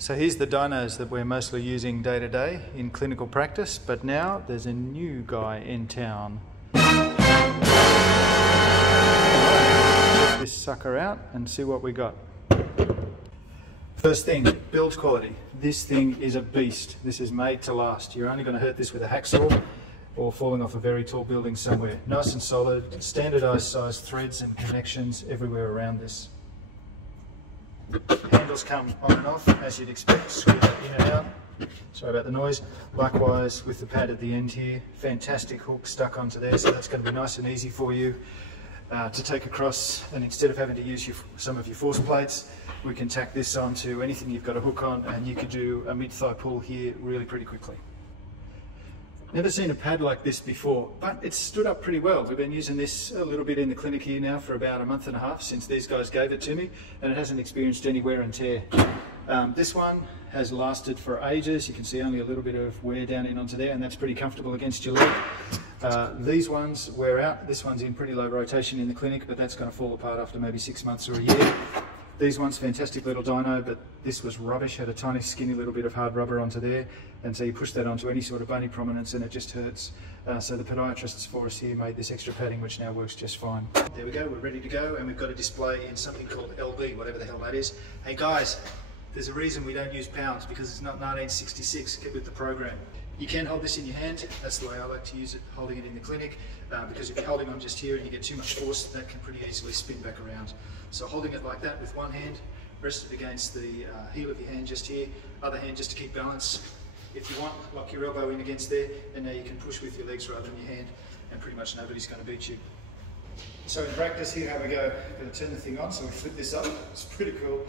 So here's the dynos that we're mostly using day to day in clinical practice, but now there's a new guy in town. Check this sucker out and see what we got. First thing, build quality. This thing is a beast. This is made to last. You're only going to hurt this with a hacksaw or falling off a very tall building somewhere. Nice and solid, standardized size threads and connections everywhere around this. Handles come on and off as you'd expect, screw that in and out. Sorry about the noise. Likewise with the pad at the end here, fantastic hook stuck onto there, so that's going to be nice and easy for you to take across, and instead of having to use some of your force plates, we can tack this onto anything you've got a hook on, and you can do a mid-thigh pull here really pretty quickly. Never seen a pad like this before, but it's stood up pretty well. We've been using this a little bit in the clinic here now for about a month and a half since these guys gave it to me, and it hasn't experienced any wear and tear. This one has lasted for ages. You can see only a little bit of wear down in onto there, and that's pretty comfortable against your leg. These ones wear out. This one's in pretty low rotation in the clinic, but that's going to fall apart after maybe 6 months or a year. These ones, fantastic little dyno, but this was rubbish, had a tiny skinny little bit of hard rubber onto there, and so you push that onto any sort of bony prominence and it just hurts. So the podiatrists for us here made this extra padding, which now works just fine. There we go, we're ready to go, and we've got a display in something called LB, whatever the hell that is. Hey guys, there's a reason we don't use pounds, because it's not 1966, get with the program. You can hold this in your hand, that's the way I like to use it, holding it in the clinic, because if you're holding on just here and you get too much force, that can pretty easily spin back around. So holding it like that with one hand, rest it against the heel of your hand just here, other hand just to keep balance. If you want, lock your elbow in against there, and now you can push with your legs rather than your hand, and pretty much nobody's going to beat you. So in practice, here how we go. Going to turn the thing on, so we flip this up, it's pretty cool.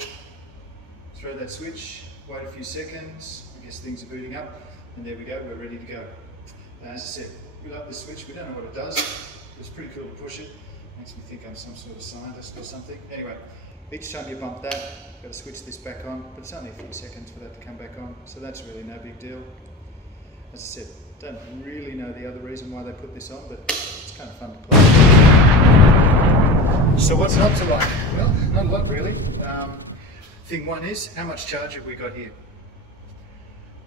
Throw that switch, wait a few seconds, I guess things are booting up, and there we go, we're ready to go. As I said, we like this switch, we don't know what it does, but it's pretty cool to push it. Makes me think I'm some sort of scientist or something. Anyway, each time you bump that, you've got to switch this back on, but it's only a few seconds for that to come back on, so that's really no big deal. As I said, don't really know the other reason why they put this on, but it's kind of fun to play. So what's not to like? Well, not a lot really. Thing one is, how much charge have we got here?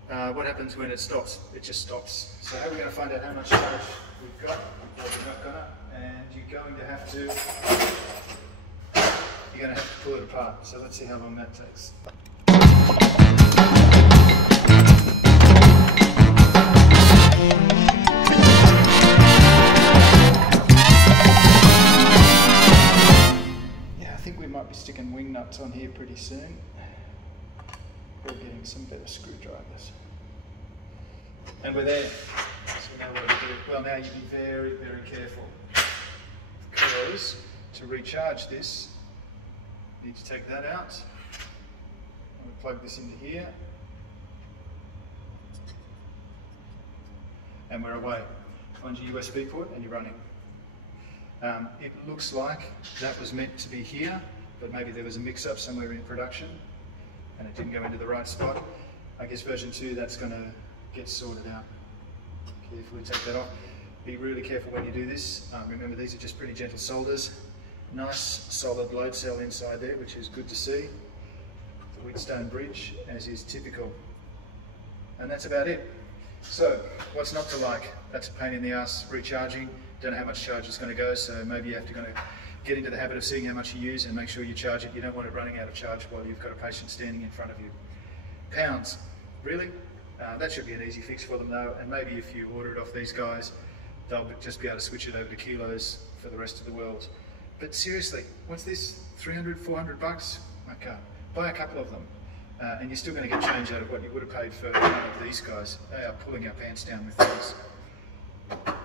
What happens when it stops? It just stops. So how are we going to find out how much charge we've got? Well, we're not gonna, and you're going to have to pull it apart. So let's see how long that takes. Yeah, I think we might be sticking wing nuts on here pretty soon. We're getting some better screwdrivers. And we're there. So now what do we do? Well, now you be very, very careful, because to recharge this, you need to take that out. And we plug this into here. And we're away. Find your USB port and you're running. It looks like that was meant to be here, but maybe there was a mix-up somewhere in production and it didn't go into the right spot. I guess version 2, that's going to get sorted out. Carefully take that off. Be really careful when you do this. Remember, these are just pretty gentle solders. Nice solid load cell inside there, which is good to see. The Wheatstone bridge, as is typical. And that's about it. So, what's not to like? That's a pain in the ass recharging. Don't know how much charge it's going to go, so maybe you have to get into the habit of seeing how much you use and make sure you charge it. You don't want it running out of charge while you've got a patient standing in front of you. Pounds, really? That should be an easy fix for them though, and maybe if you order it off these guys, they'll just be able to switch it over to kilos for the rest of the world. But seriously, what's this? 300, 400 bucks? Okay, buy a couple of them, and you're still going to get change out of what you would have paid for one of these guys. They are pulling our pants down with these.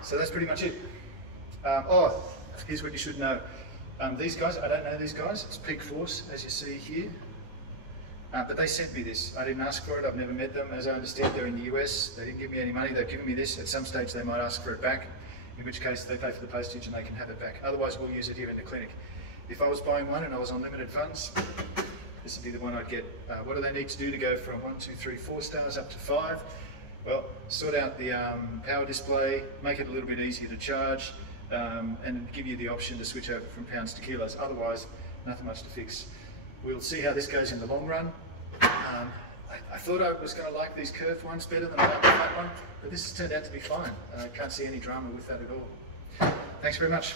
So that's pretty much it. Oh, here's what you should know. These guys, I don't know these guys, it's PeakForce, as you see here. But they sent me this. I didn't ask for it, I've never met them. As I understand, they're in the US. They didn't give me any money, they've given me this. At some stage they might ask for it back, in which case they pay for the postage and they can have it back. Otherwise we'll use it here in the clinic. If I was buying one and I was on limited funds, this would be the one I'd get. What do they need to do to go from 1, 2, 3, 4 stars up to 5? Well, sort out the power display, make it a little bit easier to charge, and give you the option to switch over from pounds to kilos. Otherwise, nothing much to fix. We'll see how this goes in the long run. I I thought I was going to like these curved ones better than I like the flat one, but this has turned out to be fine. I can't see any drama with that at all. Thanks very much.